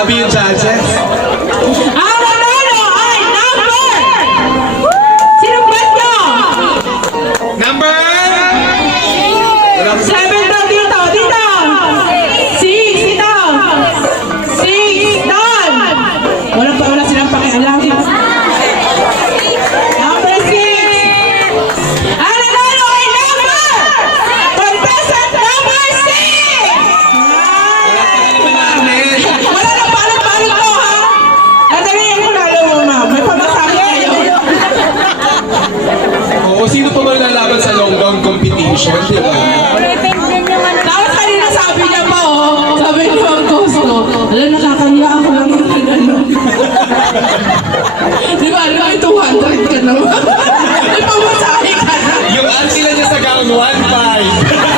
Sabi yung judges. Ang manalo ay number! Sinong bet nyo? Number? 7 daw dito, dito! 6 dito! 6 doon! Wala silang pakialam. Number 6! Ang nanalo ay number! Contestant number 6! Wala nang balot-balot to, ha? Nadalihan ko lalo mo, ma'am. May pamasahe kayo. Oo, sino pa ba lalaban sa long gown competition, di ba? Tapos kanina sabi niya pa, oh. Sabi niya ang boss ko. Alam, nakakanya ako lang yung pinalo. Di ba, alam, may 200 ka naman. May pamasahe ka na. Yung auntie lang niya sa gown, 1.5.